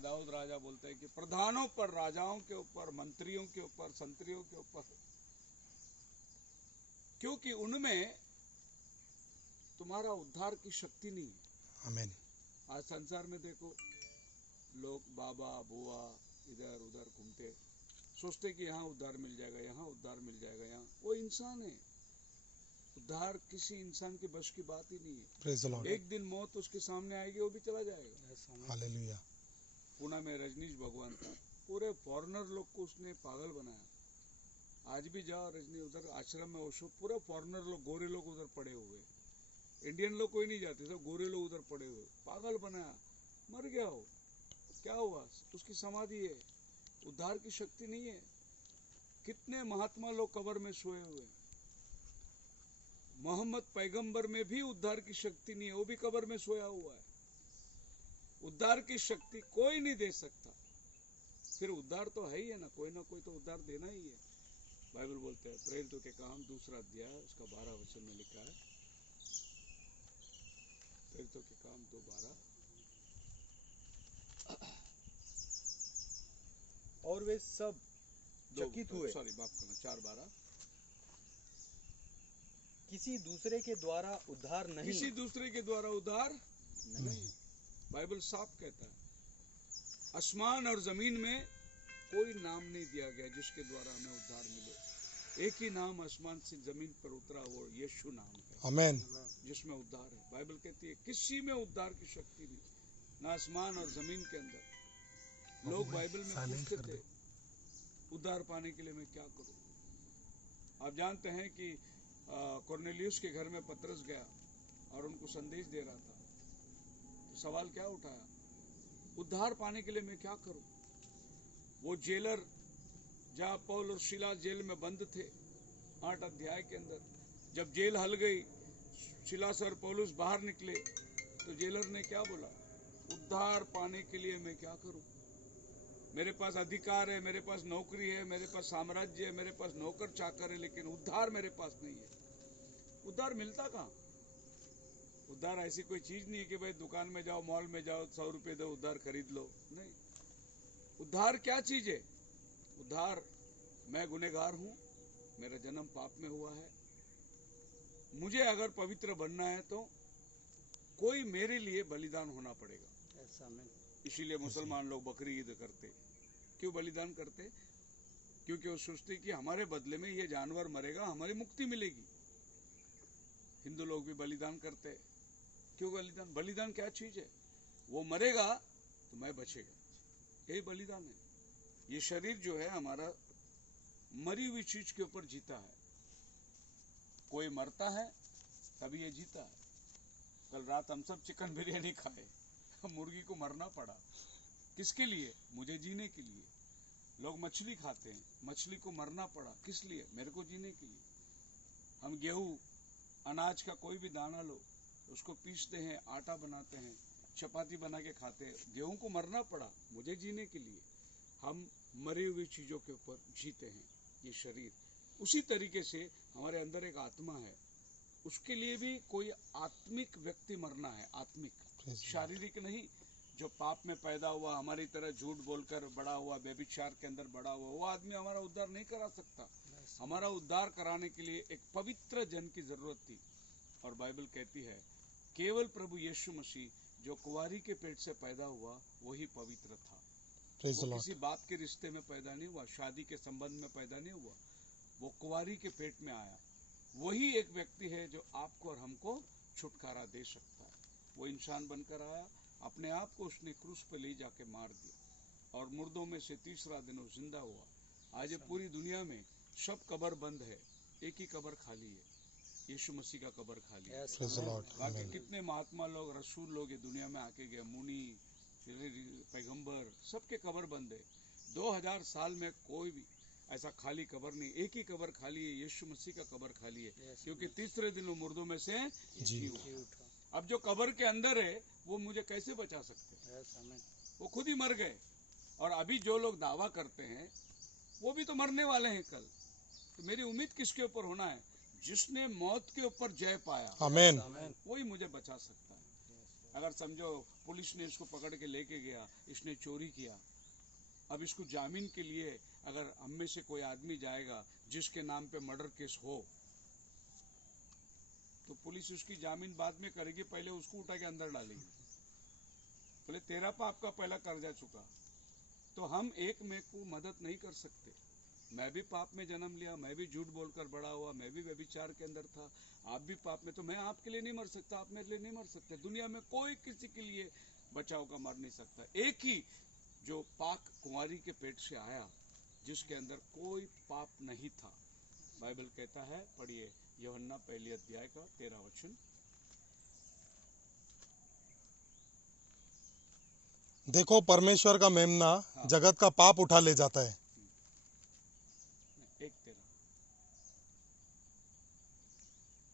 दाऊद राजा बोलते हैं कि प्रधानों पर, राजाओं के ऊपर, मंत्रियों के ऊपर, संतरियों के ऊपर, क्योंकि उनमें तुम्हारा उद्धार की शक्ति नहीं है। आमीन। आज संसार में देखो, लोग बाबा बुआ इधर उधर घूमते, सोचते कि यहाँ उद्धार मिल जाएगा, यहाँ उद्धार मिल जाएगा, यहाँ। वो इंसान है, उद्धार किसी इंसान के बस की बात ही नहीं है। Praise the Lord. एक दिन मौत उसके सामने आएगी, वो भी चला जाएगा। हालेलुया। पुणे में रजनीश भगवान था, पूरे फॉरेनर लोग को उसने पागल बनाया। आज भी जाओ रजनी, उधर आश्रम में ओशो, पूरे फॉरेनर लोग, गोरे लोग उधर पड़े हुए, इंडियन लोग कोई नहीं जाते, सब गोरे लोग उधर पड़े हुए, पागल बनाया, मर गया हो। क्या हुआ? उसकी समाधि है, उद्धार की शक्ति नहीं है। कितने महात्मा लोग कब्र में सोए हुए, मोहम्मद पैगंबर में भी उद्धार की शक्ति नहीं है, वो भी कब्र में सोया हुआ है। उद्धार की शक्ति कोई नहीं दे सकता। फिर उद्धार तो है ही है ना कोई तो उद्धार देना ही है। बाइबल बोलते हैं, प्रेरितों के काम 2 अध्याय उसका 12 वचन में लिखा है, प्रेरितों के काम 2:12, और वे सब चकित हुए, सॉरी माफ करना, 4:12, किसी दूसरे के द्वारा उद्धार नहीं, किसी दूसरे के द्वारा उद्धार नहीं। बाइबल साफ कहता है, आसमान और जमीन में कोई नाम नहीं दिया गया जिसके द्वारा हमें उद्धार मिले। एक ही नाम आसमान से जमीन पर उतरा, वो यीशु नाम है, आमीन, जिसमें उद्धार है। बाइबल कहती है किसी में उद्धार की शक्ति नहीं, ना आसमान और जमीन के अंदर। लोग बाइबल में पूछते थे, उद्धार पाने के लिए मैं क्या करूं? आप जानते हैं कि कॉर्नेलियस के घर में पतरस गया और उनको संदेश दे रहा था, तो सवाल क्या उठाया? उद्धार पाने के लिए मैं क्या करूं? वो जेलर, जहां पौल और सिलास जेल में बंद थे, 8 अध्याय के अंदर, जब जेल हल गई, सिलास और पौलुस बाहर निकले, तो जेलर ने क्या बोला? उद्धार पाने के लिए मैं क्या करूं? मेरे पास अधिकार है, मेरे पास नौकरी है, मेरे पास साम्राज्य है, मेरे पास नौकर चाकर है, लेकिन उद्धार मेरे पास नहीं है। उद्धार मिलता कहाँ? उद्धार ऐसी कोई चीज नहीं है कि भाई दुकान में जाओ, मॉल में जाओ, 100 रुपए दो, उद्धार खरीद लो। नहीं, उद्धार क्या चीज है? उद्धार, मैं गुनहगार हूं, मेरा जन्म पाप में हुआ है, मुझे अगर पवित्र बनना है तो कोई मेरे लिए बलिदान होना पड़ेगा। ऐसा में इसीलिए मुसलमान लोग बकरी ईद करते। क्यों बलिदान करते? क्योंकि वो सोचते कि हमारे बदले में ये जानवर मरेगा, हमारी मुक्ति मिलेगी। हिंदू लोग भी बलिदान करते। क्यों बलिदान? बलिदान क्या चीज है? वो मरेगा तो मैं बचेगा, यही बलिदान है। ये शरीर जो है हमारा, मरी हुई चीज के ऊपर जीता है। कोई मरता है तभी ये जीता है। कल रात हम सब चिकन बिरयानी खाए, मुर्गी को मरना पड़ा, किसके लिए? मुझे जीने के लिए। लोग मछली खाते हैं, मछली को मरना पड़ा, किस लिए? मेरे को जीने के लिए। हम गेहूं, अनाज का कोई भी दाना लो, उसको पीसते हैं, आटा बनाते हैं, चपाती बना के खाते हैं, गेहूं को मरना पड़ा मुझे जीने के लिए। हम मरी हुई चीजों के ऊपर जीते हैं, ये शरीर। उसी तरीके से हमारे अंदर एक आत्मा है, उसके लिए भी कोई आत्मिक व्यक्ति मरना है, आत्मिक, शारीरिक नहीं। जो पाप में पैदा हुआ, हमारी तरह झूठ बोलकर बड़ा हुआ, व्यभिचार के अंदर बड़ा हुआ, वो आदमी हमारा उद्धार नहीं करा सकता। हमारा उद्धार कराने के लिए एक पवित्र जन की जरूरत थी। और बाइबल कहती है केवल प्रभु यीशु मसीह जो कुंवारी के पेट से पैदा हुआ वही पवित्र था। वो किसी बाप के रिश्ते में पैदा नहीं हुआ, शादी के संबंध में पैदा नहीं हुआ, वो कुंवारी के पेट में आया। वही एक व्यक्ति है जो आपको और हमको छुटकारा दे सकता है। वो इंसान बनकर आया, अपने आप को उसने क्रूस पर ले जाके मार दिया और मुर्दों में से तीसरा दिन वो जिंदा हुआ। आज पूरी दुनिया में सब कब्र बंद है, एक ही कब्र खाली है, यीशु मसीह का कब्र खाली है। बाकी कितने महात्मा लोग, रसूल लोग ये दुनिया में आके गए, मुनि, पैगंबर, सबके कब्र बंद है। 2000 साल में कोई भी ऐसा खाली कब्र नहीं, एक ही कब्र खाली है, यीशु मसीह का कब्र खाली है, क्योंकि तीसरे दिन वो मुर्दों में से जी उठा। अब जो कब्र के अंदर है वो मुझे कैसे बचा सकते? वो खुद ही मर गए। और अभी जो लोग दावा करते हैं वो भी तो मरने वाले हैं कल। तो मेरी उम्मीद किसके ऊपर होना है? जिसने मौत के ऊपर जय पाया, आमीन, वही मुझे बचा सकता है। अगर समझो पुलिस ने इसको पकड़ के लेके गया, इसने चोरी किया, अब इसको जामीन के लिए अगर हम में से कोई आदमी जाएगा जिसके नाम पे मर्डर केस हो, तो पुलिस उसकी जामीन बाद में करेगी, पहले उसको उठा के अंदर डालेगी। बोले तेरा पाप का पहला कर्जा चुका। तो हम एक में को मदद नहीं कर सकते। मैं भी पाप में जन्म लिया, मैं भी झूठ बोलकर बड़ा हुआ, मैं भी व्यभिचार के अंदर था, आप भी पाप में, तो मैं आपके लिए नहीं मर सकता, आप मेरे लिए नहीं मर सकते। दुनिया में कोई किसी के लिए बचाव का मर नहीं सकता। एक ही जो पाक कुंवारी के पेट से आया, जिसके अंदर कोई पाप नहीं था। बाइबल कहता है, पढ़िए यूहन्ना पहली अध्याय का 13 वचन। देखो परमेश्वर का मेमना जगत का पाप उठा ले जाता है। 1:13।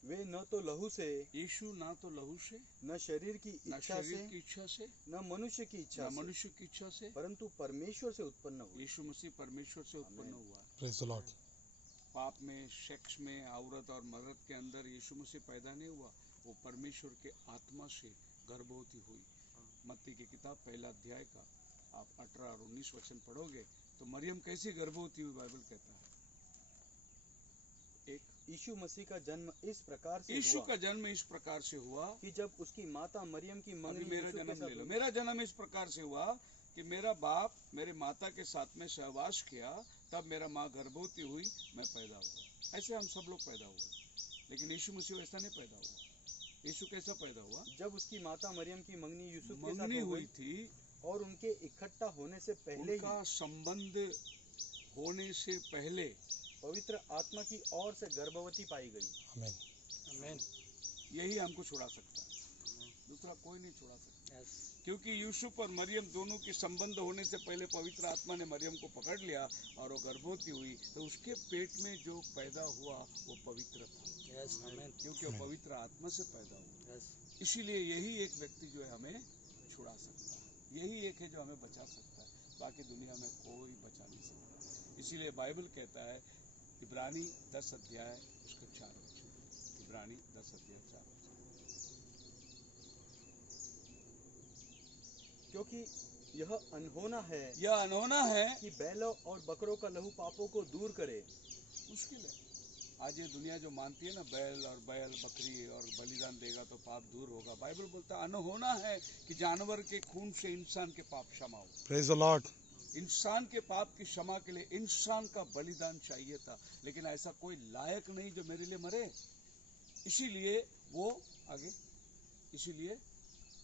वे न तो लहू से, यीशु ना तो लहू से, न शरीर की ना इच्छा शरीर से, की इच्छा से, न मनुष्य की इच्छा ना से, मनुष्य की इच्छा से, परंतु परमेश्वर से उत्पन्न हुए। यीशु मसीह परमेश्वर से उत्पन्न हुआ। Praise the Lord. पाप में, सेक्स में, औरत और मर्द के अंदर यीशु मसीह पैदा नहीं हुआ, वो परमेश्वर के आत्मा से गर्भवती हुई। मत्ती की किताब पहला अध्याय का आप 18 और 19 वचन पढ़ोगे तो मरियम कैसी गर्भवती हुई, बाइबल कहता है। एक यीशु मसीह का जन्म इस प्रकार से यीशु हुआ का जन्म इस प्रकार से हुआ कि जब उसकी माता मरियम की अभी मंगनी मेरा यूसुफ के जन्म साथ ले लो। हुई। मेरा जन्म इस प्रकार से हुआ कि मेरा बाप मेरे माता के साथ में सहवास किया, तब मेरा माँ गर्भवती हुई, मैं पैदा हुआ। ऐसे हम सब लोग पैदा हुए, लेकिन यीशु मसीह ऐसा नहीं पैदा हुआ। यीशु कैसा पैदा हुआ? जब उसकी माता मरियम की मंगनी यूसुफ के साथ मंगनी हो हुई गई थी, और उनके इकट्ठा होने से पहले उनका ही संबंध होने से पहले पवित्र आत्मा की ओर से गर्भवती पाई गई। आमीन। आमीन। यही हमको छुड़ा सकता है, दूसरा कोई नहीं छुड़ा सकता। क्योंकि यूसुफ और मरियम दोनों के संबंध होने से पहले पवित्र आत्मा ने मरियम को पकड़ लिया और वो गर्भवती हुई, तो उसके पेट में जो पैदा हुआ वो पवित्र था। क्योंकि वो पवित्र आत्मा से पैदा हुआ। इसीलिए यही एक व्यक्ति जो है हमें छुड़ा सकता है, यही एक है जो हमें बचा सकता है, बाकी दुनिया में कोई बचा नहीं सकता। इसीलिए बाइबल कहता है, इब्रानी 10 अध्याय उसका 4 वचन। इब्रानी 10 अध्याय 4 वचन। क्योंकि यह अनहोना है यह अनहोना है कि बैलों और बकरों का लहू पापों को दूर करे। मुश्किल है। आज ये दुनिया जो मानती है ना, बैल बकरी और बलिदान देगा तो पाप दूर होगा, बाइबल बोलता है अनहोना है कि जानवर के खून से इंसान के पाप क्षमा हो। Praise the Lord. इंसान के पाप की क्षमा के लिए इंसान का बलिदान चाहिए था, लेकिन ऐसा कोई लायक नहीं जो मेरे लिए मरे। इसीलिए वो आगे, इसीलिए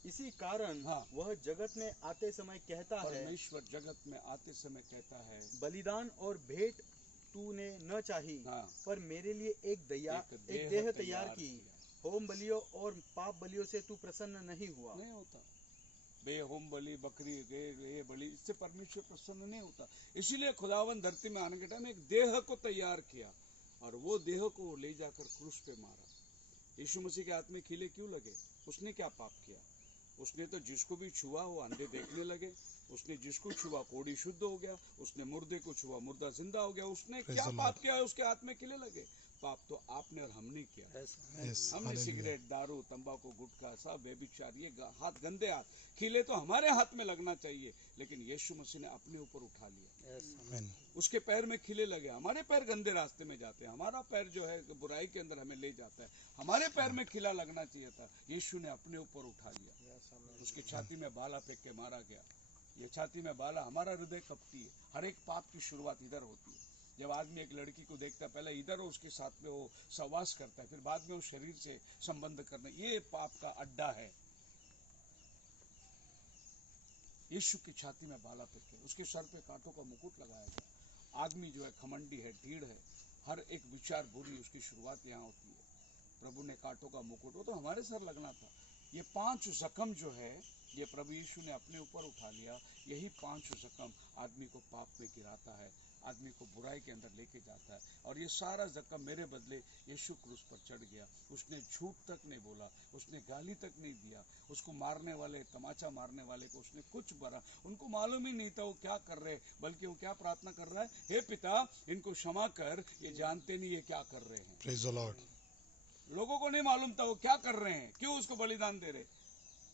इसी कारण हाँ। वह जगत में आते समय कहता है, परमेश्वर जगत में आते समय कहता है, बलिदान और भेंट तूने न चाही, हाँ। पर मेरे लिए एक देह तैयार की। होम बलियों और पाप बलियों से तू प्रसन्न नहीं हुआ। नहीं होता। बेहोम बलि, बकरी, ये बलि, इससे परमेश्वर प्रसन्न नहीं होता। इसीलिए खुदावन धरती में आने के टाइम एक देह को तैयार किया और वो देह को ले जाकर क्रूस पे मारा। यीशु मसीह के हाथ में खीले क्यों लगे? उसने क्या पाप किया? उसने तो जिसको भी छुआ वो अंधे देखने लगे, उसने जिसको छुआ कोढ़ी शुद्ध हो गया, उसने मुर्दे को छुआ मुर्दा जिंदा हो गया। उसने क्या पाप किया? उसके हाथ में खीले लगे। पाप तो आपने और हमने किया। हमने सिगरेट, दारू, तंबाकू, गुटखा, सब बेविचार, ये हाथ गंदे हाथ, खीले तो हमारे हाथ में लगना चाहिए, लेकिन यीशु मसीह ने अपने ऊपर उठा लिया। उसके पैर में खीले लगे। हमारे पैर गंदे रास्ते में जाते हैं, हमारा पैर जो है बुराई के अंदर हमें ले जाता है, हमारे पैर में खीला लगना चाहिए था। यीशु ने अपने ऊपर उठा लिया। उसकी छाती में बाला फेंक के मारा गया। ये छाती में बाला, हमारा हृदय कपटी है। हर एक पाप की शुरुआत इधर होती है। जब आदमी एक लड़की को देखता है, पहले इधर उसके साथ में वो सहवास करता है, फिर बाद में वो शरीर से संबंध करना, ये पाप का अड्डा है। यीशु की छाती में बाला फेंके, उसके सर पे कांटों का मुकुट लगाया गया। आदमी जो है खमंडी है, ढीढ़ है, हर एक विचार बुरी, उसकी शुरुआत यहाँ होती है। प्रभु ने कांटों का मुकुट, वो तो हमारे सर लगना था। ये 5 जख्म जो है, ये प्रभु यीशु ने अपने ऊपर उठा लिया। यही 5 जख्म आदमी को पाप में गिराता है, आदमी को बुराई के अंदर लेके जाता है। और ये सारा जख्म मेरे बदले यीशु क्रूस पर चढ़ गया। उसने झूठ तक नहीं बोला, उसने गाली तक नहीं दिया। उसको मारने वाले, तमाचा मारने वाले को उसने कुछ बरा, उनको मालूम ही नहीं था वो क्या कर रहे, बल्कि वो क्या प्रार्थना कर रहा है, हे पिता इनको क्षमा कर, ये जानते नहीं ये क्या कर रहे हैं। Praise the Lord. लोगों को नहीं मालूम था वो क्या कर रहे हैं, क्यों उसको बलिदान दे रहे।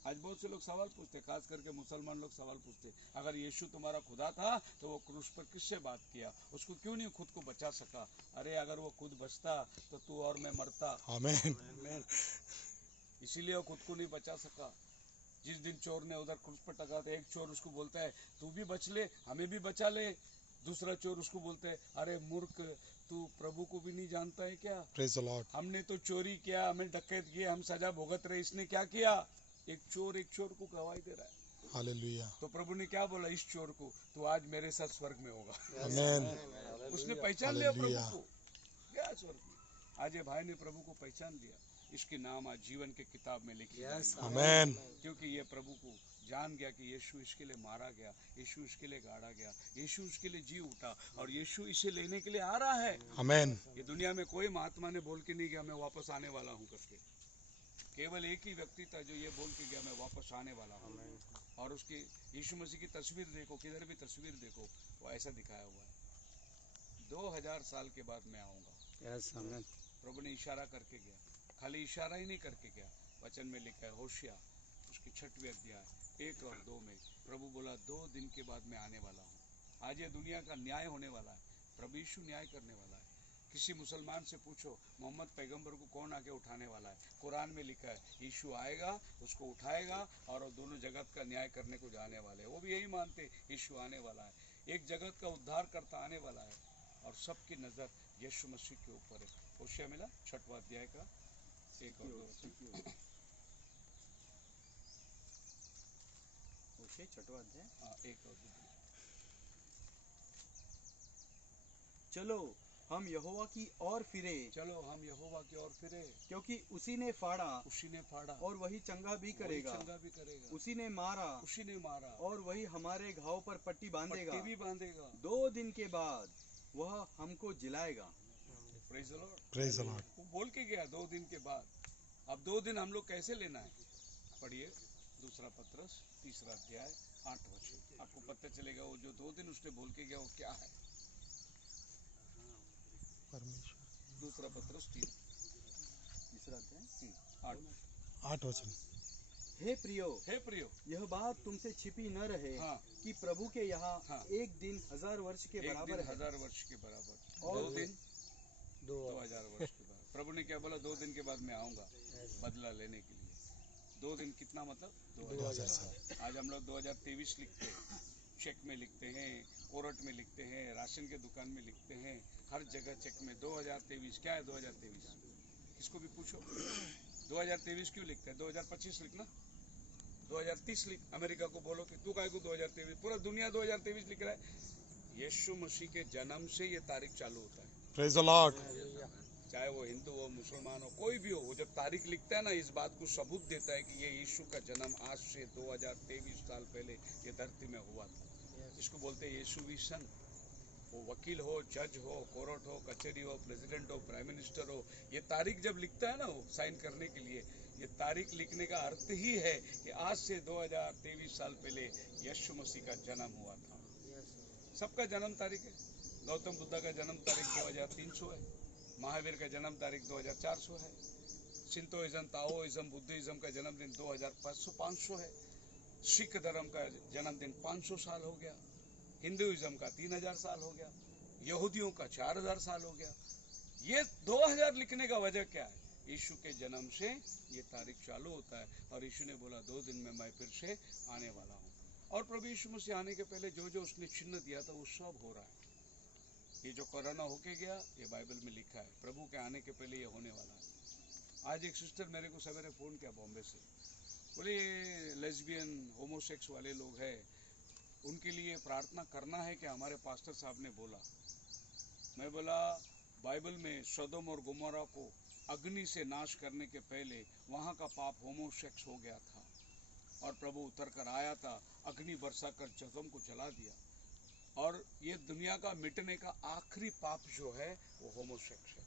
आज बहुत से लोग सवाल पूछते, खास करके मुसलमान लोग सवाल पूछते, अगर यीशु तुम्हारा खुदा था तो वो क्रूस पर किससे बात किया, उसको क्यों नहीं खुद को बचा सका? अरे अगर वो खुद बचता तो तू और मैं मरता, आमीन। इसीलिए वो खुद को नहीं बचा सका। जिस दिन चोर ने उधर क्रूस पर टका था, एक चोर उसको बोलता है तू भी बच ले, हमें भी बचा ले। दूसरा चोर उसको बोलता है अरे मूर्ख, तू प्रभु को भी नहीं जानता है क्या? Praise the Lord. हमने तो चोरी किया, हमें डकैत किया, हम सजा भुगत रहे, इसने क्या किया? एक चोर को गवाही दे रहा है। हालेलुया। तो प्रभु ने क्या बोला इस चोर को? तू आज मेरे साथ स्वर्ग में होगा। आमीन। उसने पहचान लिया प्रभु हालेलुया। को, गया स्वर्ग में। आज ये भाई ने प्रभु को पहचान लिया, इसके नाम आज जीवन के किताब में लिखी जाएगी। आमीन। क्योंकि ये प्रभु को जान गया कि यीशु इसके लिए मारा गया, यीशु इसके लिए गाड़ा गया, यीशु इसके लिए जी उठा और यीशु इसे लेने के लिए आ रहा है। आमीन। ये दुनिया में कोई महात्मा ने बोल के नहीं गया मैं वापस आने वाला हूँ करके। केवल एक ही व्यक्ति था जो ये बोल के गया मैं वापस आने वाला हूँ। और उसकी यीशु मसीह की तस्वीर देखो, किधर भी तस्वीर देखो, वो ऐसा दिखाया हुआ है 2000 साल के बाद मैं आऊँगा। प्रभु ने इशारा करके गया, खाली इशारा ही नहीं करके गया, वचन में लिखा है होशिया उसकी 6वीं अध्याय 1 और 2 में प्रभु बोला 2 दिन के बाद मैं आने वाला हूँ। आज ये दुनिया का न्याय होने वाला है, प्रभु यीशु न्याय करने वाला है। किसी मुसलमान से पूछो मोहम्मद पैगंबर को कौन आके उठाने वाला है? कुरान में लिखा है यीशु आएगा, उसको उठाएगा और वो दोनों जगत का न्याय करने को जाने वाले हैं। वो भी यही मानते यीशु आने वाला है, एक जगत का उद्धार करता आने वाला है और सबकी नज़र यीशु मसीह के ऊपर है। होशिया मिला 6वां अध्याय का 1 और 2 6वां अध्याय 1 और 2। चलो हम यहोवा की ओर फिरे, चलो हम यहोवा की ओर फिरे, क्योंकि उसी ने फाड़ा उसी ने फाड़ा और वही चंगा भी करेगा, चंगा भी करेगा, उसी ने मारा उसी ने मारा और वही हमारे घाव पर पट्टी बांधेगा। पट्टी भी बांधेगा। 2 दिन के बाद वह हमको जिलाएगा। Praise the Lord. Praise the Lord. वो बोल के गया 2 दिन के बाद। अब 2 दिन हम लोग कैसे लेना है? पढ़िए 2 पत्रस 3 अध्याय 8 वचन, आपको पता चलेगा वो जो 2 दिन उसने बोल के गया वो क्या है। परमेश्वर 2 पत्रस 3 अध्याय 8 वचन। हे प्रियो, हे प्रियो, यह बात तुमसे छिपी न रहे हाँ। कि प्रभु के यहाँ हाँ। एक दिन 1000 वर्ष के एक बराबर दिन है 1000 वर्ष के बराबर, और 2 दिन 2000 वर्ष के बाद। प्रभु ने क्या बोला? 2 दिन के बाद मैं आऊंगा बदला लेने के लिए। 2 दिन कितना मतलब 2000 साल। आज हम लोग 2023 लिखते हैं, चेक में लिखते हैं, कोर्ट में लिखते हैं, राशन के दुकान में लिखते हैं, हर जगह चेक में 2023। क्या है 2023? किसको भी पूछो 2023 क्यों लिखते हैं? 2025 लिखना, 2030 लिख। अमेरिका को बोलो कि तू काय को 2023, पूरा दुनिया 2023 लिख रहा है। यीशु मसीह के जन्म से ये तारीख चालू होता है। Praise the Lord. चाहे वो हिंदू हो, मुसलमान हो, कोई भी हो, वो जब तारीख लिखता है ना, इस बात को सबूत देता है कि ये यीशु का जन्म आज से 2023 साल पहले ये धरती में हुआ था। इसको बोलते हैं यीशु विशन। वो वकील हो, जज हो, कोर्ट हो, कचहरी हो, प्रेसिडेंट हो, प्राइम मिनिस्टर हो, ये तारीख जब लिखता है ना वो साइन करने के लिए, ये तारीख लिखने का अर्थ ही है कि आज से 2023 साल पहले यीशु मसीह का जन्म हुआ था। सबका जन्म तारीख है। गौतम बुद्ध का जन्म तारीख 2300 है, महावीर का जन्म तारीख 2400 है, सिंतोइज्म, ताओइज्म, बुद्धिज्म का जन्मदिन 2500 है, सिख धर्म का जन्मदिन 500 साल हो गया, हिंदुइज्म का 3000 साल हो गया, यहूदियों का 4000 साल हो गया। ये 2000 लिखने का वजह क्या है? यीशु के जन्म से ये तारीख चालू होता है और यीशु ने बोला 2 दिन में मैं फिर से आने वाला हूँ। और प्रभु यीशु मसीह आने के पहले जो जो उसने चिन्ह दिया था वो सब हो रहा है। ये जो कोरोना होके गया ये बाइबल में लिखा है, प्रभु के आने के पहले ये होने वाला है। आज एक सिस्टर मेरे को सवेरे फ़ोन किया बॉम्बे से, बोले ये लेस्बियन होमोसेक्स वाले लोग हैं, उनके लिए प्रार्थना करना है कि हमारे पास्टर साहब ने बोला। मैं बोला बाइबल में सदोम और गोमोरा को अग्नि से नाश करने के पहले वहाँ का पाप होमोसेक्स हो गया था और प्रभु उतर कर आया था, अग्नि बरसा कर सदोम को जला दिया। और ये दुनिया का मिटने का आखिरी पाप जो है वो होमोसेक्स है।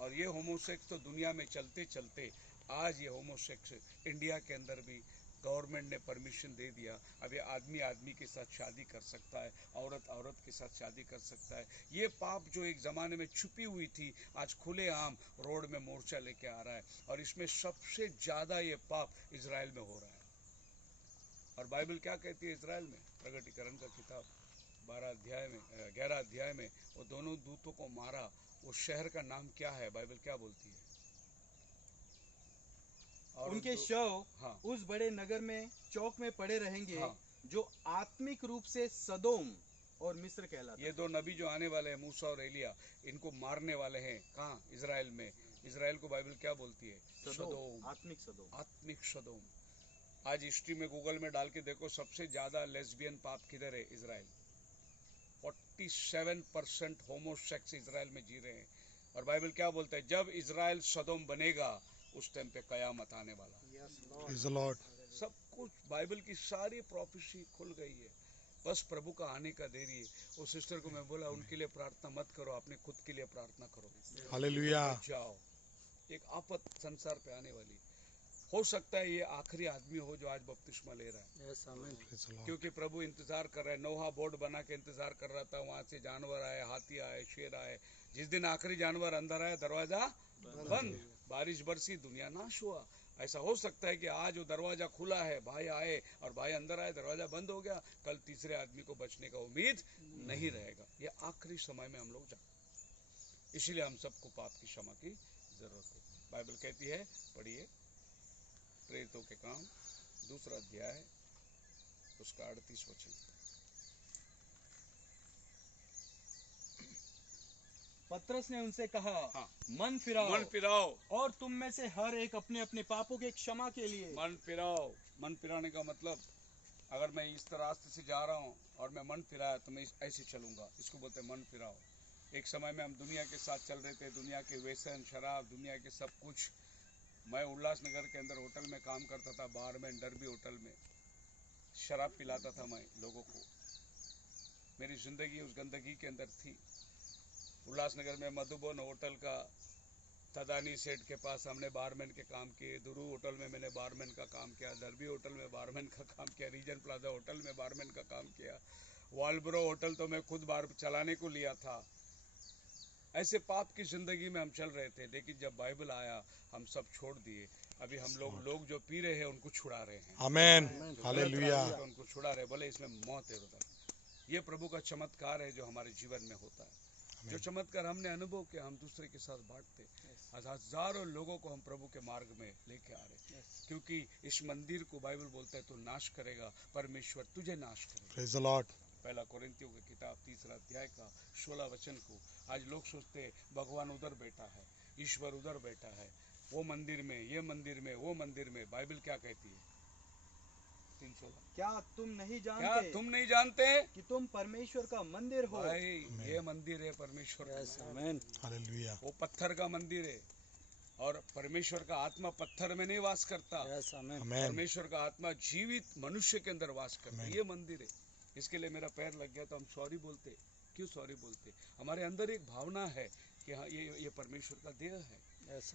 और ये होमोसेक्स तो दुनिया में चलते चलते आज ये होमोसेक्स इंडिया के अंदर भी गवर्नमेंट ने परमिशन दे दिया, अब ये आदमी आदमी के साथ शादी कर सकता है, औरत औरत के साथ शादी कर सकता है। ये पाप जो एक ज़माने में छुपी हुई थी, आज खुलेआम रोड में मोर्चा लेके आ रहा है, और इसमें सबसे ज़्यादा ये पाप इजराइल में हो रहा है। और बाइबल क्या कहती है इजराइल में? प्रगटीकरण का किताब 11 अध्याय में वो दोनों दूतों को मारा, वो शहर का नाम क्या है? बाइबल क्या बोलती है? और उनके शव हाँ। उस बड़े नगर में चौक में पड़े रहेंगे, हाँ। जो आत्मिक रूप से सदोम और मिस्र कहलाता ये दो नबी जो आने वाले हैं, मूसा और एलिया, इनको मारने वाले हैं। कहाँ? इजराइल में। इजराइल को बाइबल क्या बोलती है? सदोम, आत्मिक सदोम। आत्मिक सदोम। आज हिस्ट्री में गूगल में डाल के देखो, सबसे ज्यादा लेस्बियन पाप किधर है? इजराइल। 47% होमोसेक्स इजराइल में जी रहे हैं। और बाइबल क्या बोलता है? जब इजराइल सदोम बनेगा, उस टाइम पे कयामत आने वाला। Praise the Lord. सब कुछ बाइबल की सारी प्रोफेसी खुल गई है, बस प्रभु का आने का देरी है। उस सिस्टर को मैं बोला, उनके लिए प्रार्थना मत करो, अपने खुद के लिए प्रार्थना करो। Hallelujah. जाओ, एक आफत संसार पे आने वाली। हो सकता है ये आखिरी आदमी हो जो आज बपतिस्मा ले रहा है, Praise the Lord. क्योंकि प्रभु इंतजार कर रहा है। नोहा बोर्ड बना के इंतजार कर रहा था, वहां से जानवर आए, हाथी आए, शेर आए। जिस दिन आखिरी जानवर अंदर आया, दरवाजा बंद, बारिश बरसी, दुनिया नाश हुआ। ऐसा हो सकता है कि आज वो दरवाजा खुला है, भाई आए और भाई अंदर आए, दरवाजा बंद हो गया, कल तीसरे आदमी को बचने का उम्मीद नहीं रहेगा। ये आखिरी समय में हम लोग जा, इसीलिए हम सबको पाप की क्षमा की जरूरत है। बाइबल कहती है, पढ़िए प्रेरितों के काम 2 अध्याय उसका 38 वचन। पतरस ने उनसे कहा, हाँ। मन फिराओ, मन फिराओ, और तुम में से हर एक अपने अपने पापों के क्षमा के लिए। मन फिराओ। मन फिराने का मतलब, अगर मैं इस रास्ते से जा रहा हूँ और मैं मन फिराया तो मैं ऐसे चलूंगा, इसको बोलते हैं मन फिराओ। एक समय में हम दुनिया के साथ चल रहे थे, दुनिया के व्यसन, शराब, दुनिया के सब कुछ। मैं उल्लासनगर के अंदर होटल में काम करता था, बार में, डरबी होटल में शराब पिलाता था मैं लोगों को। मेरी जिंदगी उस गंदगी के अंदर थी। उल्लासनगर में मधुबन होटल का तदानी सेठ के पास हमने बारमैन के काम किए। दुरू होटल में मैंने बारमैन का काम किया, डरबी होटल में बारमैन का काम किया, रीजन प्लाजा होटल में बारमैन का काम किया, वालब्रो होटल तो मैं खुद बार चलाने को लिया था। ऐसे पाप की जिंदगी में हम चल रहे थे, लेकिन जब बाइबल आया हम सब छोड़ दिए। अभी हम लोग जो पी रहे हैं उनको छुड़ा रहे हैं। Amen. जो गलत Hallelujah. रास्ते पे उनको छुड़ा रहे, बोले इसमें मौत है। ये प्रभु का चमत्कार है जो हमारे जीवन में होता है, जो चमत्कार हमने अनुभव किया, हम दूसरे के साथ बांटते। आज हजारों लोगों को हम प्रभु के मार्ग में लेके आ रहे, क्योंकि इस मंदिर को बाइबल बोलता है तो नाश करेगा, परमेश्वर तुझे नाश करेगा। Praise the Lord. पहला कोरिन्थियों की किताब 3 अध्याय का 16 वचन को। आज लोग सोचते हैं भगवान उधर बैठा है, ईश्वर उधर बैठा है, वो मंदिर में, ये मंदिर में, वो मंदिर में। बाइबल क्या कहती है? 3:16। क्या तुम नहीं क्या जानते तुम नहीं जानते कि तुम परमेश्वर का मंदिर हो? भाई, ये मंदिर है परमेश्वर का। Hallelujah. वो पत्थर का मंदिर है, और परमेश्वर का आत्मा पत्थर में नहीं वास करता। Amen. परमेश्वर का आत्मा जीवित मनुष्य के अंदर वास करता है। ये मंदिर है। इसके लिए मेरा पैर लग गया तो हम सॉरी बोलते। क्यों सॉरी बोलते? हमारे अंदर एक भावना है कि हाँ, ये परमेश्वर का देह है,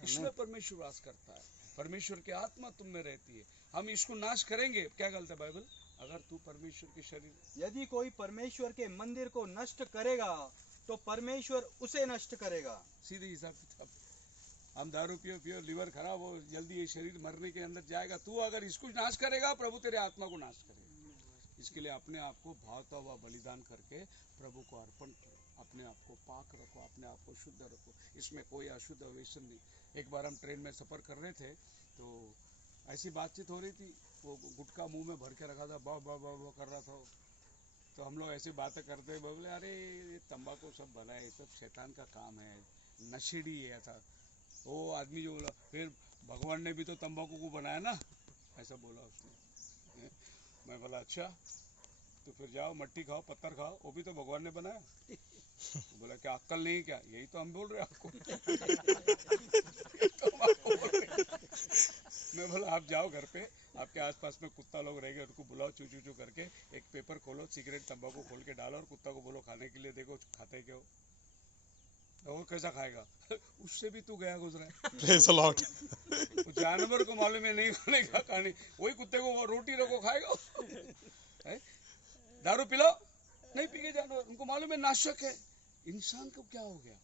इसमें परमेश्वर वास करता है, परमेश्वर की आत्मा तुम में रहती है। हम इसको नाश करेंगे, क्या गलत है बाइबल? अगर तू परमेश्वर के शरीर, यदि कोई परमेश्वर के मंदिर को नष्ट करेगा तो परमेश्वर उसे नष्ट करेगा। सीधे हिसाब किताब। हम दारू पियो पियो, लिवर खराब हो, जल्दी ये शरीर मरने के अंदर जाएगा। तू अगर इसको नाश करेगा, प्रभु तेरे आत्मा को नाश करेगा। इसके लिए अपने आप को भावता हुआ बलिदान करके प्रभु को अर्पण करो, अपने आप को पाक रखो, अपने आप को शुद्ध रखो। इसमें कोई अशुद्ध व्यसन नहीं। एक बार हम ट्रेन में सफ़र कर रहे थे तो ऐसी बातचीत हो रही थी, वो गुटखा मुंह में भर के रखा था, बाव बाव बाव कर रहा था। तो हम लोग ऐसी बातें करते बोले, अरे ये तंबाकू सब भला है, सब शैतान का काम है, नशेड़ी है था। वो आदमी जो बोला, फिर भगवान ने भी तो तंबाकू को बनाया ना, ऐसा बोला उसने। मैं बोला अच्छा, तो फिर जाओ मट्टी खाओ, पत्थर खाओ, वो भी तो भगवान ने बनाया। बोला क्या अक्कल नहीं क्या? यही तो हम बोल रहे आपको। मैं बोला आप जाओ घर पे, आपके आसपास में कुत्ता लोग रहेंगे, उनको बुलाओ, चू चू चू करके एक पेपर खोलो, सिगरेट तंबाकू खोल के डालो और कुत्ता को बोलो खाने के लिए, देखो खाते क्यों। वो कैसा खाएगा? उससे भी तू गया गुजरा है। Praise the Lord. वो जानवर को मालूम है नहीं खाने का कहानी, वही कुत्ते को रोटी रखो खाएगा। है? दारू पिलाओ, नहीं पीके जानवर, उनको मालूम है नाशक है। इंसान को क्या हो गया?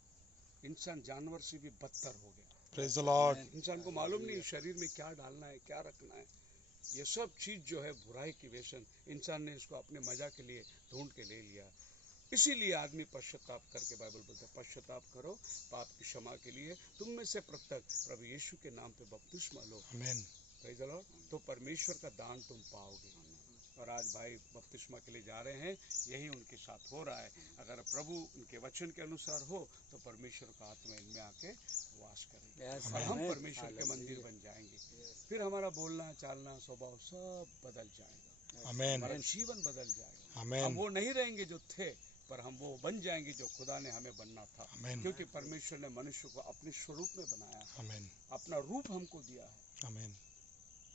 इंसान जानवर से भी बदतर हो गया। Praise the Lord. इंसान को मालूम नहीं शरीर में क्या डालना है, क्या रखना है। ये सब चीज जो है बुराई की व्यसन, इंसान ने इसको अपने मजा के लिए ढूंढ के ले लिया। इसीलिए आदमी पश्चाताप करके, बाइबल बोलता है पश्चाताप करो पाप की क्षमा के लिए, तुम में से प्रत्येक प्रभु यीशु के नाम पे बपतिस्मा लो। आमीन। Praise the Lord. तो परमेश्वर का दान तुम पाओगे। और आज भाई बपतिस्मा के लिए जा रहे हैं, यही उनके साथ हो रहा है। अगर प्रभु उनके वचन के अनुसार हो तो परमेश्वर का आत्मा इनमें आके वास करेगा और हम परमेश्वर के मंदिर बन जाएंगे। फिर हमारा बोलना चालना स्वभाव सब बदल जाएगा, आमीन। हमारा जीवन बदल जाएगा। आमीन। हम वो नहीं रहेंगे जो थे, पर हम वो बन जाएंगे जो खुदा ने हमें बनना था। आमीन। क्योंकि परमेश्वर ने मनुष्य को अपने स्वरूप में बनाया, आमीन। अपना रूप हमको दिया है। आमीन।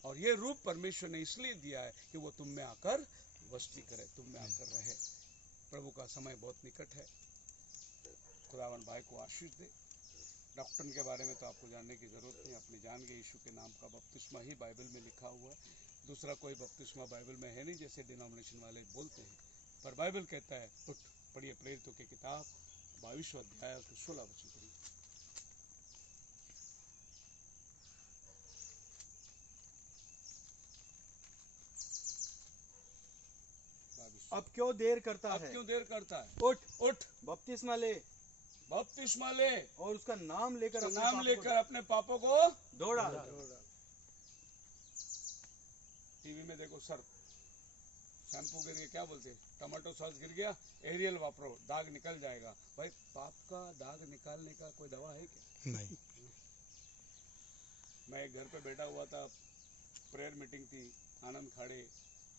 और ये रूप परमेश्वर ने इसलिए दिया है कि वो तुम में आकर वस्ती करे, तुम में आकर रहे। प्रभु का समय बहुत निकट है। खुदावन भाई को आशीष दे। डॉक्टर के बारे में तो आपको जानने की जरूरत नहीं, अपने जान के यीशु के नाम का बपतिस्मा ही बाइबल में लिखा हुआ है। दूसरा कोई बपतिस्मा बाइबल में है नहीं, जैसे डिनोमिनेशन वाले बोलते हैं। पर बाइबल कहता है, उठ पढ़िए प्रेरितों की किताब 22वां अध्याय और 16 वचन पढ़िए। अब क्यों देर करता अब है? क्यों देर करता है? उठ, उठ बपतिस्मा ले बपतिस्मा ले और उसका नाम लेकर तो अपने नाम पापों को लेकर अपने पापों को दौड़ा। टीवी में देखो सर, शैम्पू गिर गया, क्या बोलते हैं, टमाटो सॉस गिर गया, एरियल वापरो, दाग निकल जाएगा। भाई पाप का दाग निकालने का कोई दवा है क्या? नहीं। मैं एक घर पे बैठा हुआ था, प्रेयर मीटिंग थी, आनंद खाड़े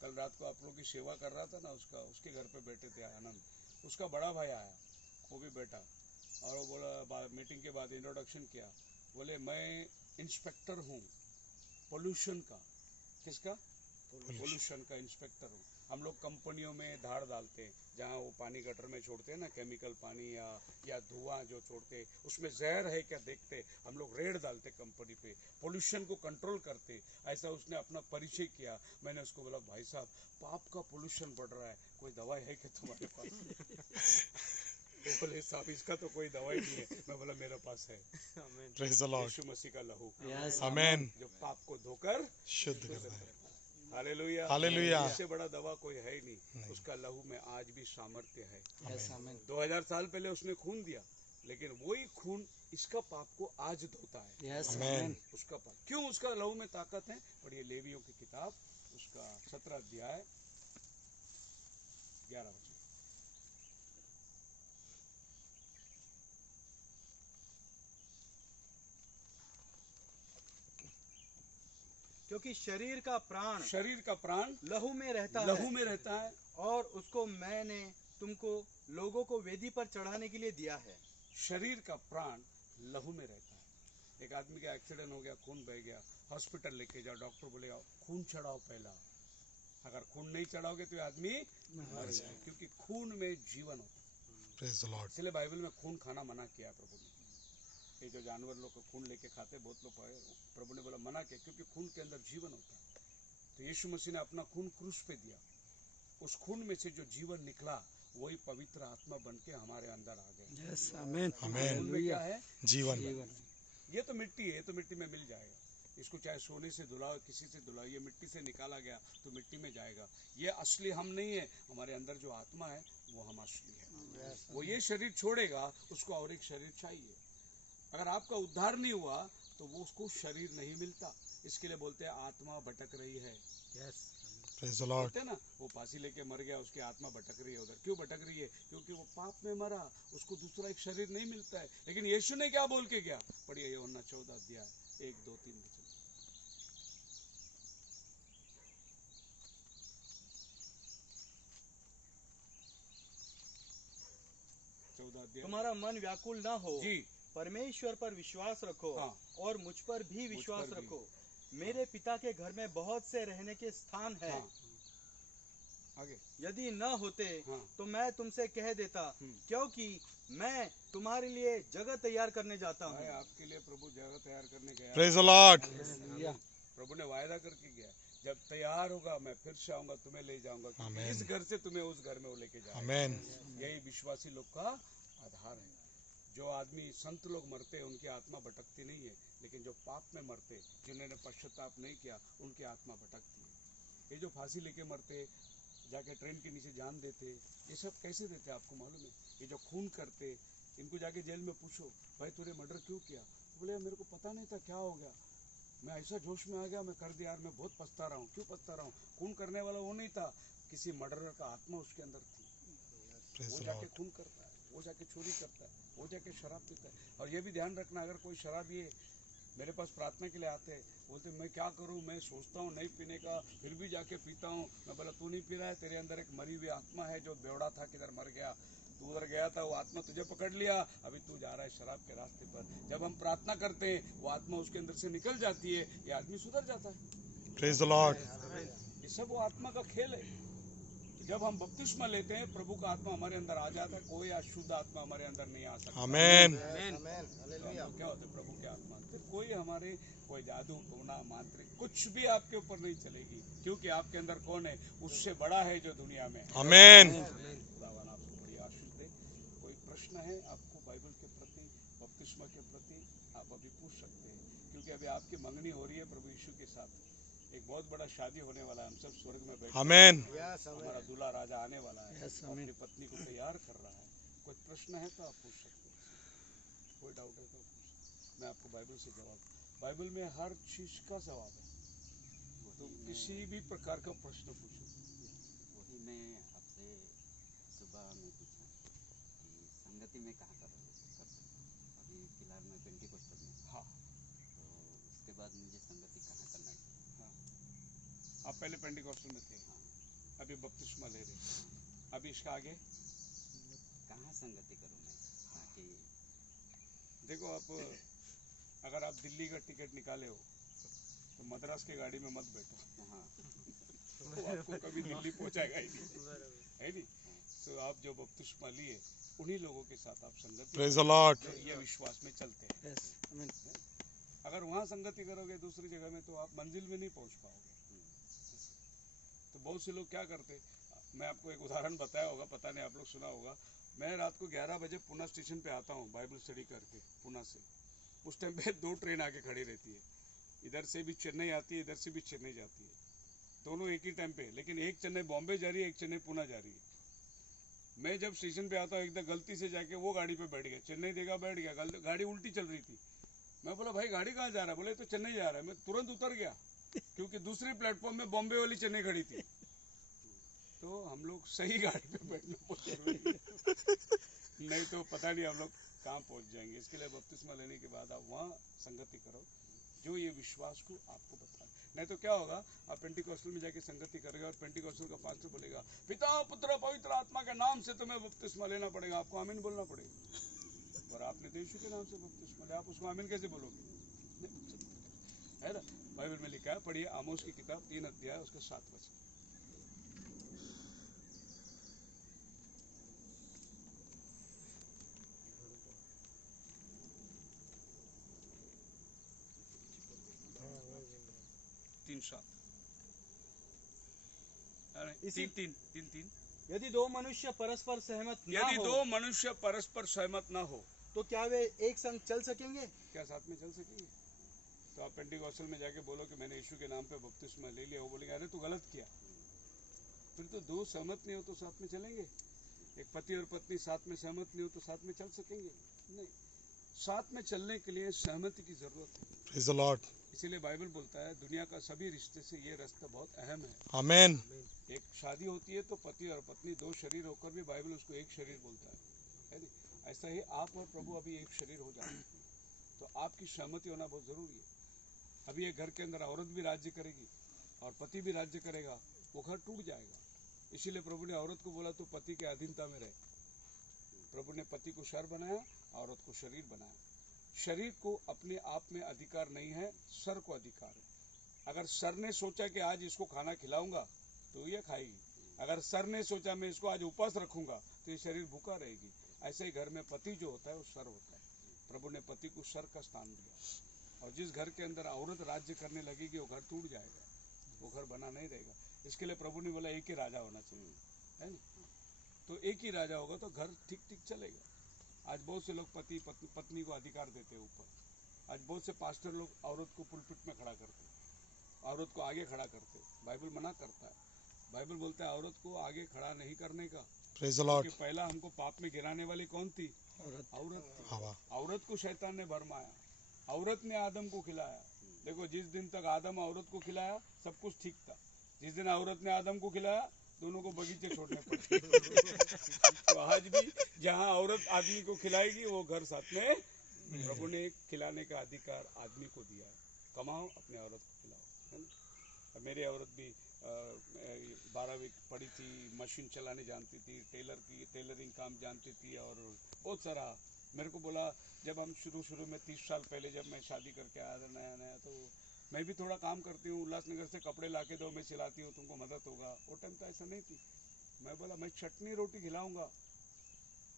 कल रात को आप लोग की सेवा कर रहा था ना, उसके घर पे बैठे थे आनंद। उसका बड़ा भाई आया, वो भी बैठा, और वो बोला, मीटिंग के बाद इंट्रोडक्शन किया, बोले मैं इंस्पेक्टर हूँ पोल्यूशन का। किसका? पोल्यूशन का इंस्पेक्टर हूँ। हम लोग कंपनियों में धाड़ डालते हैं, जहाँ वो पानी गटर में छोड़ते हैं ना, केमिकल पानी या धुआं जो छोड़ते, उसमें जहर है क्या देखते, हम लोग रेड डालते कंपनी पे, पोल्यूशन को कंट्रोल करते। ऐसा उसने अपना परिचय किया। मैंने उसको बोला, भाई साहब पाप का पोल्यूशन बढ़ रहा है, कोई दवाई है क्या तुम्हारे पास? वो बोले, साहब इसका तो कोई दवाई नहीं है। मैं बोला, मेरे पास है, प्रेज द लॉर्ड। यीशु मसीह का लहू, आमीन। जो पाप को धोकर शुद्ध करता है। हालेलुया। हालेलुया। इससे बड़ा दवा कोई है ही नहीं। उसका लहू में आज भी सामर्थ्य है। आमीन। 2000 साल पहले उसने खून दिया, लेकिन वही खून इसका पाप को आज धोता है। आमीन। उसका पाप क्यों? उसका लहू में ताकत है। पढ़िए लेवियों की किताब, उसका 17 अध्याय 11 वचन। क्योंकि शरीर का प्राण लहू में रहता है, और उसको मैंने तुमको लोगों को वेदी पर चढ़ाने के लिए दिया है। शरीर का प्राण लहू में रहता है। एक आदमी का एक्सीडेंट हो गया, खून बह गया, हॉस्पिटल लेके जाओ, डॉक्टर बोलेगा खून चढ़ाओ पहला। अगर खून नहीं चढ़ाओगे तो आदमी मर जाए, क्योंकि खून में जीवन होता है। Praise the Lord. इसलिए बाइबल में खून खाना मना किया प्रभु ने। ये जो जानवर लोग को खून लेके खाते, बहुत लोग प्रभु ने बोला मना किया, क्योंकि खून के अंदर जीवन होता है। तो यीशु मसीह ने अपना खून क्रूस पे दिया। उस खून में से जो जीवन निकला, वही पवित्र आत्मा बन के हमारे अंदर आ गए। आमीन। खून में क्या है? जीवन। ये तो मिट्टी है, ये तो मिट्टी में मिल जाएगा। इसको चाहे सोने से धुलाओ, किसी से धुलाओ, ये मिट्टी से निकाला गया तो मिट्टी में जाएगा। ये असली हम नहीं है। हमारे अंदर जो आत्मा है वो हम असली है। वो ये शरीर छोड़ेगा, उसको और एक शरीर चाहिए। अगर आपका उद्धार नहीं हुआ तो वो उसको शरीर नहीं मिलता। इसके लिए बोलते हैं आत्मा भटक रही है। Praise the Lord. बोलते हैं ना, वो फांसी लेके मर गया, उसकी आत्मा भटक रही है उधर। क्यों भटक रही है? क्योंकि वो पाप में मरा, उसको दूसरा एक शरीर नहीं मिलता है। लेकिन यीशु ने क्या बोल के गया? पढ़िए यूहन्ना 14 अध्याय 1, 2, 3 वचन। 14 अध्याय। तुम्हारा मन व्याकुल ना हो जी, परमेश्वर पर विश्वास रखो। हाँ। और मुझ पर भी विश्वास पर भी। रखो। मेरे पिता के घर में बहुत से रहने के स्थान है। हाँ। आगे यदि न होते हाँ। तो मैं तुमसे कह देता, क्योंकि मैं तुम्हारे लिए जगह तैयार करने जाता भाई हूँ। आपके लिए प्रभु जगह तैयार करने गया। Praise the Lord. प्रभु ने वायदा करके गया, जब तैयार होगा मैं फिर से आऊंगा, तुम्हें ले जाऊंगा, आमीन। इस घर से तुम्हें उस घर में वो लेके जाऊंगा। आमीन। यही विश्वासी लोग का आधार है। जो आदमी संत लोग मरते हैं उनकी आत्मा भटकती नहीं है, लेकिन जो पाप में मरते, जिन्होंने पश्चाताप नहीं किया, उनकी आत्मा भटकती है। ये जो फांसी लेके मरते, जाके ट्रेन के नीचे जान देते, ये सब कैसे देते आपको मालूम है? ये जो खून करते, इनको जाके जेल में पूछो, भाई तूने मर्डर क्यों किया? बोले मेरे को पता नहीं था क्या हो गया, मैं ऐसा जोश में आ गया, मैं कर दिया यार, मैं बहुत पछता रहा हूँ। क्यों पछता रहा हूँ? खून करने वाला वो नहीं था, किसी मर्डरर का आत्मा उसके अंदर थी। वो जाके खून करता है, वो जाके चोरी करता है, वो जाके शराब पीता है। और ये भी ध्यान रखना, अगर कोई शराबी मेरे पास प्रार्थना के लिए आते हैं, बोलते मैं क्या करूं, मैं सोचता हूं नहीं पीने का, फिर भी जाके पीता हूं। मैं बोला तू नहीं पी रहा है, तेरे अंदर एक मरी हुई आत्मा है जो बेवड़ा था, किधर मर गया, तू उधर गया था, वो आत्मा तुझे पकड़ लिया, अभी तू जा रहा है शराब के रास्ते पर। जब हम प्रार्थना करते हैं, वो आत्मा उसके अंदर से निकल जाती है, ये आदमी सुधर जाता है। Praise the Lord. ये सब वो आत्मा का खेल है। जब हम बपतिस्मा लेते हैं, प्रभु का आत्मा हमारे अंदर आ जाता है, कोई अशुद्ध आत्मा हमारे अंदर नहीं आ सकता। आमीन। तो क्या होते प्रभु के आत्मा, फिर कोई हमारे कोई जादू टोना मांत्रिक कुछ भी आपके ऊपर नहीं चलेगी, क्योंकि आपके अंदर कौन है? उससे बड़ा है जो दुनिया में। आमीन। खुदावन आपको बड़ी आशीष दे। कोई प्रश्न है आपको बाइबल के प्रति, बपतिस्मा के प्रति, आप अभी पूछ सकते हैं, क्योंकि अभी आपकी मंगनी हो रही है प्रभु यीशु के साथ। एक बहुत बड़ा शादी होने वाला है, हम सब स्वर्ग में बैठे, आमीन। हमारा दूल्हा राजा आने वाला है, अपनी पत्नी को तैयार कर रहा है। कोई प्रश्न है तो आप पूछ सकते हैं, कोई डाउट है तो पूछ। मैं आपको बाइबल से जवाब, बाइबल में हर चीज का जवाब है, तो किसी भी प्रकार का प्रश्न पूछो। वही मैं आपसे सुबह में पूछा कि संगति में कहाँ कर सकता हूँ। अभी फिलहाल मैं पेंटिकोस्टल में, हाँ, तो उसके बाद मुझे संगति कहाँ करना चाहिए? आप पहले पेंटिकोस्टल में थे, अभी बपतिस्मा ले रहे, अभी इसका आगे कहाँ संगति करूँ मैं? हाँ कि देखो, आप अगर आप दिल्ली का टिकट निकाले हो तो मद्रास की गाड़ी में मत बैठो, हाँ तो आपको कभी दिल्ली पहुंचाएगा ही नहीं, है नहीं? तो आप जो बपतिस्मा लिए, उन्हीं लोगों के साथ आप संगति, प्रेज द लॉर्ड। जो ये विश्वास में चलते हैं। अगर वहाँ संगति करोगे दूसरी जगह में, तो आप मंजिल में नहीं पहुंच पाओगे। तो बहुत से लोग क्या करते, मैं आपको एक उदाहरण बताया होगा, पता नहीं आप लोग सुना होगा। मैं रात को 11 बजे पुणे स्टेशन पे आता हूँ बाइबल स्टडी करके, पुणे से। उस टाइम पे 2 ट्रेन आके खड़ी रहती है, इधर से भी चेन्नई आती है, इधर से भी चेन्नई जाती है, दोनों एक ही टाइम पे, लेकिन एक चेन्नई बॉम्बे जा रही है, एक चेन्नई पुणे जा रही है। मैं जब स्टेशन पे आता हूँ, एकदम गलती से जाके वो गाड़ी पे बैठ गया, चेन्नई देखा बैठ गया, गाड़ी उल्टी चल रही थी। मैं बोला भाई गाड़ी कहाँ जा रहा है? बोले तो चेन्नई जा रहा है। मैं तुरंत उतर गया, क्योंकि दूसरे प्लेटफॉर्म में बॉम्बे वाली चेन्नई खड़ी थी। तो हम लोग सही गाड़ी पे बैठना बहुत जरूरी है, नहीं तो पता नहीं हम लोग कहाँ पहुंच जाएंगे। इसके लिए बपतिस्मा लेने के बाद आप वहाँ संगति करो जो ये विश्वास को आपको बताए। नहीं तो क्या होगा, आप पेंटिकोस्टल में जाके संगति करेगा और पेंटिकोस्टल का पास्टर बोलेगा पिता पुत्र पवित्र आत्मा के नाम से तुम्हें बपतिस्मा लेना पड़ेगा, आपको आमीन बोलना पड़ेगा। और आपने तो यीशु के नाम से बपतिस्मा लिया, आप उसको आमीन कैसे बोलोगे? नहीं बोल सकते, है ना? बाइबल में लिखा है, पढ़िए आमोस की किताब 3 अध्याय उसके 7 वचन। तीन। यदि 2 मनुष्य परस्पर सहमत न यदि हो, 2 मनुष्य परस्पर सहमत ना हो, तो क्या वे एक संग चल सकेंगे? क्या साथ में चल सकेंगे? तो आप पेंटिकोस्टल में जाके बोलो कि मैंने यीशु के नाम पे बपतिस्मा ले लिया, वो बोलेंगे अरे तू गलत किया। फिर तो 2 सहमत नहीं हो तो साथ में चलेंगे? एक पति और पत्नी साथ में सहमत नहीं हो तो साथ में चल सकेंगे? नहीं। साथ में चलने के लिए सहमति की जरूरत है। Praise the Lord. इसीलिए बाइबल बोलता है दुनिया का सभी रिश्ते से ये रिश्ता बहुत अहम है। आमीन। एक शादी होती है तो पति और पत्नी 2 शरीर होकर भी बाइबल उसको एक शरीर बोलता है नहीं? ऐसा ही आप और प्रभु अभी एक शरीर हो जाए, तो आपकी सहमति होना बहुत जरूरी है। अभी एक घर के अंदर औरत भी राज्य करेगी और पति भी राज्य करेगा, वो घर टूट जाएगा। इसीलिए प्रभु ने औरत को बोला तो पति के अधीनता में रहे। प्रभु ने पति को सर बनाया, औरत को शरीर बनाया। शरीर को अपने आप में अधिकार नहीं है, सर को अधिकार है। अगर सर ने सोचा कि आज इसको खाना खिलाऊंगा तो ये खाएगी, अगर सर ने सोचा मैं इसको आज उपवास रखूंगा तो ये शरीर भूखा रहेगी। ऐसे ही घर में पति जो होता है वो सर होता है। प्रभु ने पति को सर का स्थान दिया, और जिस घर के अंदर औरत राज्य करने लगेगी वो घर टूट जाएगा, वो घर बना नहीं रहेगा। इसके लिए प्रभु ने बोला एक ही राजा होना चाहिए, है ना? तो एक ही राजा होगा तो घर ठीक ठीक चलेगा। आज बहुत से लोग पति पत्नी को अधिकार देते हैं ऊपर। आज बहुत से पास्टर लोग औरत को पुलपिट में खड़ा करते, औरत को आगे खड़ा करते। बाइबल मना करता है, बाइबल बोलता है औरत को आगे खड़ा नहीं करने का। Praise the Lord. क्योंकि पहला हमको पाप में गिराने वाली कौन थी? औरत थी। हवा। औरत को शैतान ने भरमाया, औरत ने आदम को खिलाया। देखो जिस दिन तक आदम औरत को खिलाया सब कुछ ठीक था। जिस दिन औरत ने आदम को खिलाया दोनों को बगीचे छोड़ने पड़े। तो आज भी जहाँ औरत आदमी को खिलाएगी वो घर साथ में। प्रभु ने खिलाने का अधिकार आदमी को दिया है। कमाओ, अपने औरत को खिलाओ, है ना? मेरी औरत भी 12वीं पढ़ी थी, मशीन चलाने जानती थी, टेलरिंग काम जानती थी, और बहुत सारा। मेरे को बोला जब हम शुरू में 30 साल पहले जब मैं शादी करके आया था नया, तो मैं भी थोड़ा काम करती हूँ, उल्लासनगर से कपड़े लाके दो, मैं सिलाती हूँ, तुमको मदद होगा। वो टाइम तो ऐसा नहीं थी। मैं बोला मैं चटनी रोटी खिलाऊंगा,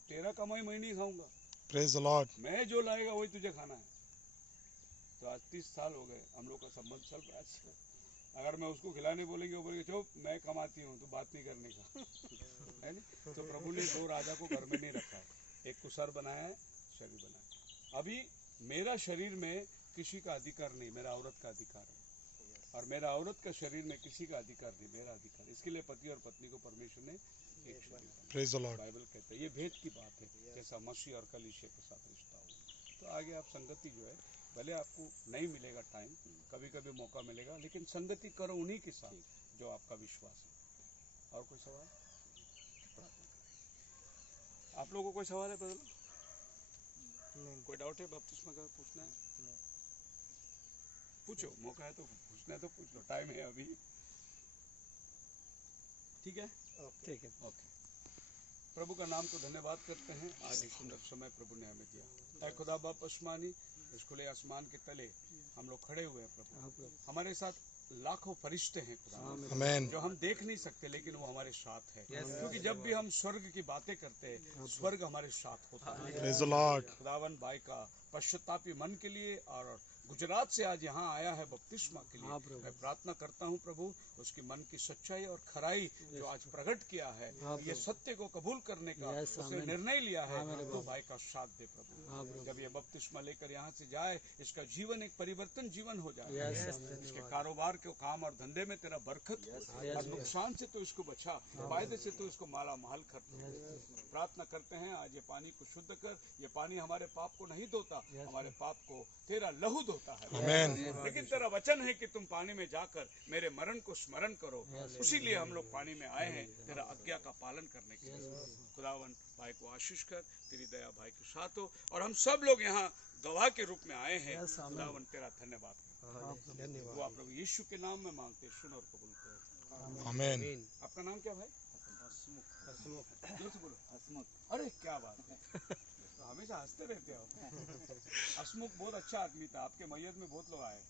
तेरा कमाई मैं नहीं खाऊंगा, प्रेज द लॉर्ड। मैं जो लाएगा वही तुझे खाना है। तो आज 30 साल हो गए, हम लोग का संबंध चल रहा है। अगर मैं उसको खिलाने बोलेंगे वो बोलेंगे चुप, मैं कमाती हूँ, तो बात नहीं करने का, है ना? तो प्रभु ने 2 राजा को घर में नहीं रखा है, एक को सर बनाया है, शरीर बनाया है। अभी मेरा शरीर में किसी का अधिकार नहीं, मेरा औरत का अधिकार है, और मेरा औरत का शरीर में किसी का अधिकार नहीं, मेरा अधिकार। इसके लिए पति और पत्नी को परमेश्वर ने एक शरीर बनाया। Praise the Lord. बाइबल कहता है ये भेद की बात है, जैसा मसीह और कलीसिया के साथ रिश्ता हो। तो आगे आप संगति जो है, भले आपको नहीं मिलेगा टाइम, कभी कभी मौका मिलेगा, लेकिन संगति करो उन्हीं के साथ जो आपका विश्वास है। और कोई सवाल? आप लोगों को कोई सवाल है? बदल कोई डाउट है बपतिस्मा का पूछना है? पूछो, मौका है तो पूछना है तो पूछ लो, टाइम है अभी। ठीक है, ठीक है। ओके। प्रभु का नाम को धन्यवाद करते हैं, आज एक सुंदर समय प्रभु ने हमें दिया। ऐ खुदा बाप आसमानी, इस खुले आसमान के तले हम लोग खड़े हुए हैं प्रभु। हमारे साथ लाखों फरिश्ते हैं खुदा, आमेन। जो हम देख नहीं सकते लेकिन वो हमारे साथ है। क्योंकि जब भी हम स्वर्ग की बातें करते हैं स्वर्ग हमारे साथ होता है। Praise the Lord. खुदावन भाई का पश्चातापी मन के लिए और गुजरात से आज यहाँ आया है बपतिस्मा के लिए, मैं प्रार्थना करता हूँ प्रभु उसकी मन की सच्चाई और खराई जो आज प्रकट किया है, ये सत्य को कबूल करने का उसने निर्णय लिया है, तो भाई का साथ दे प्रभु। जब ये बपतिस्मा लेकर यहाँ से जाए, इसका जीवन एक परिवर्तन जीवन हो जाए। इसके कारोबार के काम और धंधे में तेरा बरकत हो, और नुकसान से तो इसको बचा, फायदे से तो इसको माला माल कर। प्रार्थना करते हैं आज ये पानी को शुद्ध कर। ये पानी हमारे पाप को नहीं धोता, हमारे पाप को तेरा लहू धोता है, लेकिन तेरा वचन है कि तुम पानी में जाकर मेरे मरण को स्मरण करो। उसीलिए हम लोग पानी में आए हैं, तेरा आज्ञा का पालन करने के लिए। खुदावन भाई को आशीष कर, तेरी दया भाई के साथ हो, और हम सब लोग यहाँ गवाह के रूप में आए हैं। खुदावन तेरा धन्यवाद कर। वो आप प्रभु यीशु के नाम में मांगते, सुन और कबूल करो। आमेन। आपका नाम क्या भाई? हसमुख। जोर से बोलो। हसमुख। अरे क्या बात है, हमेशा हंसते रहते हो। हसमुख बहुत अच्छा आदमी था, आपके मैयत में बहुत लोग आए।